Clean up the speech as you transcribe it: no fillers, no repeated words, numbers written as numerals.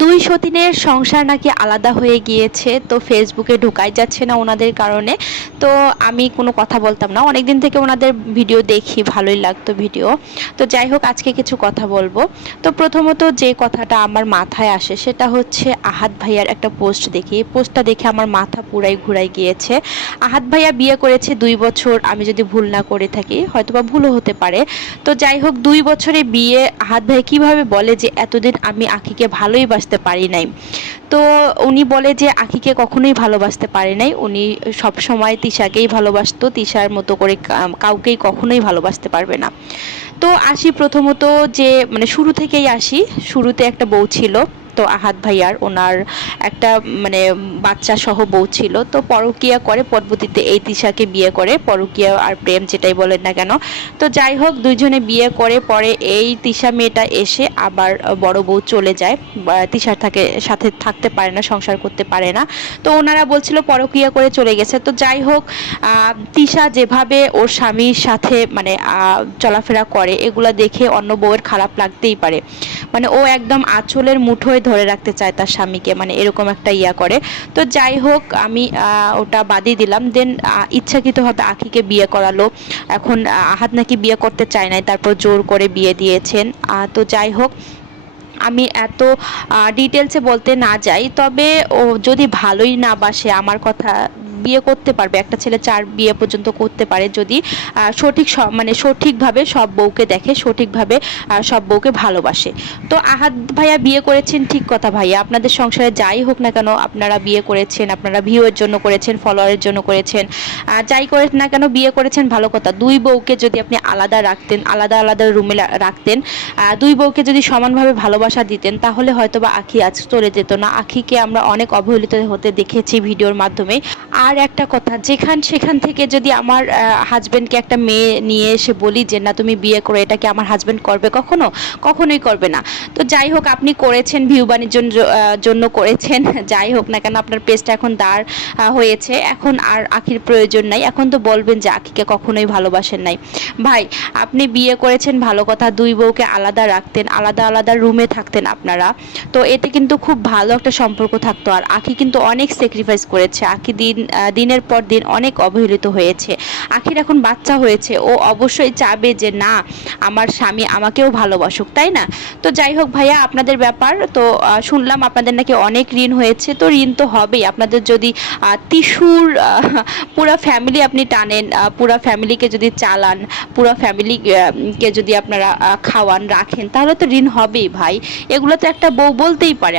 দুই সতীনের সংসার নাকি আলাদা হয়ে গিয়েছে, তো ফেসবুকে ঢোকাই যাচ্ছে না ওনাদের কারণে। তো আমি কোনো কথা বলতাম না, অনেকদিন থেকে ওনাদের ভিডিও দেখি, ভালোই লাগতো ভিডিও। তো যাই হোক, আজকে কিছু কথা বলবো। তো প্রথমত যে কথাটা আমার মাথায় আসে সেটা হচ্ছে আহাদ ভাইয়ার একটা পোস্ট দেখি। এই পোস্টটা দেখে আমার মাথা পুরাই ঘুরাই গিয়েছে। আহাদ ভাইয়া বিয়ে করেছে 2 বছর, আমি যদি ভুল না করে থাকি, হয়তোবা ভুলও হতে পারে। তো যাই হোক, 2 বছরে বিয়ে, আহাদ ভাই কিভাবে বলে যে এতদিন আমি আখিকে ভালোই বাসতে পারি নাই। তো উনি বলে যে আখিকে কখনোই ভালোবাসতে পারে নাই, উনি সব সময় তিশাকেই ভালোবাসতো, তিশার মতো করে কাউকেই কখনোই ভালোবাসতে পারবে না। তো আসি প্রথমত, যে মানে শুরু থেকেই আসি। শুরুতে একটা বউ ছিল, তো আহাদ ভাইয়ার ওনার একটা মানে বাচ্চা সহ বউ ছিল। তো পরকীয়া করে, পরবর্তীতে এই তিশাকে বিয়ে করে, পরকীয়া আর প্রেম যেটাই বলেন না কেন। তো যাই হোক, দুইজনে বিয়ে করে, পরে এই তিশা মেয়েটা এসে আবার বড় বউ চলে যায়, তিশার সাথে থাকতে পারে না, সংসার করতে পারে না। তো ওনারা বলছিল পরকীয়া করে চলে গেছে। তো যাই হোক, তিশা যেভাবে ওর স্বামীর সাথে মানে চলাফেরা করে, এগুলা দেখে অন্য বউয়ের খারাপ লাগতেই পারে। মানে ও একদম আঁচলের মুঠোয় ধরে রাখতে চায় তার স্বামীকে, মানে এরকম একটা ইয়া করে। তো যাই হোক, আমি ওটা বাদই দিলাম। দেন ইচ্ছাকৃতভাবে আখিকে বিয়ে করালো। এখন আহাদ নাকি বিয়ে করতে চায় নাই, তারপর জোর করে বিয়ে দিয়েছেন। তো যাই হোক, আমি এত ডিটেলসে বলতে না যাই, তবে ও যদি ভালোই না বাসে, আমার কথা, বিয়ে করতে পারবে, একটা ছেলে 4 বিয়ে পর্যন্ত করতে পারে যদি মানে সঠিকভাবে সব বউকে দেখে, সঠিকভাবে সব বউকে ভালোবাসে। তো আহাদ ভাইয়া বিয়ে করেছেন, ঠিক কথা ভাইয়া, আপনাদের সংসারে যাই হোক না কেন, আপনারা বিয়ে করেছেন, আপনারা ভিউয়ের জন্য করেছেন, ফলোয়ারের জন্য করেছেন, যাই করেন না কেন বিয়ে করেছেন, ভালো কথা। 2 বউকে যদি আপনি আলাদা রাখতেন, আলাদা আলাদা রুমে রাখতেন, 2 বউকে যদি সমানভাবে ভালোবাসা দিতেন, তাহলে হয়তোবা আখি আজ চলে যেত না। আখিকে আমরা অনেক অবহেলিত হতে দেখেছি ভিডিওর মাধ্যমে। আর একটা কথা, সেখান থেকে যদি আমার হাজবেন্ডকে একটা মেয়ে নিয়ে এসে বলি যে না তুমি বিয়ে করো, এটা কি আমার হাজবেন্ড করবে? কখনোই করবে না। তো যাই হোক, আপনি করেছেন ভিউ বাণিজ্যের জন্য করেছেন, যাই হোক না কেন, আপনার পেজটা এখন দাঁড় হয়েছে, এখন আর আখির প্রয়োজন নাই। এখন তো বলবেন যে আখিকে কখনোই ভালোবাসেন নাই। ভাই, আপনি বিয়ে করেছেন, ভালো কথা, 2 বউকে আলাদা রাখতেন, আলাদা আলাদা রুমে থাকতেন আপনারা, তো এতে কিন্তু খুব ভালো একটা সম্পর্ক থাকতো। আর আখি কিন্তু অনেক স্যাক্রিফাইস করেছে, আখি দিনের পর দিন অনেক অবহেলিত হয়েছে। আখির এখন বাচ্চা হয়েছে, ও অবশ্যই চাবে যে না, আমার স্বামী আমাকেও ভালোবাসুক, তাই না? তো যাই হোক ভাইয়া, আপনাদের ব্যাপার। তো শুনলাম আপনাদের নাকি অনেক ঋণ হয়েছে, তো ঋণ তো হবেই। আপনাদের যদি টিস্যুর পুরা ফ্যামিলি আপনি টানেন, পুরা ফ্যামিলিকে যদি চালান, পুরা ফ্যামিলিকে যদি আপনারা খাওয়ান, রাখেন, তাহলে তো ঋণ হবেই ভাই। এগুলো তো একটা বউ বলতেই পারে।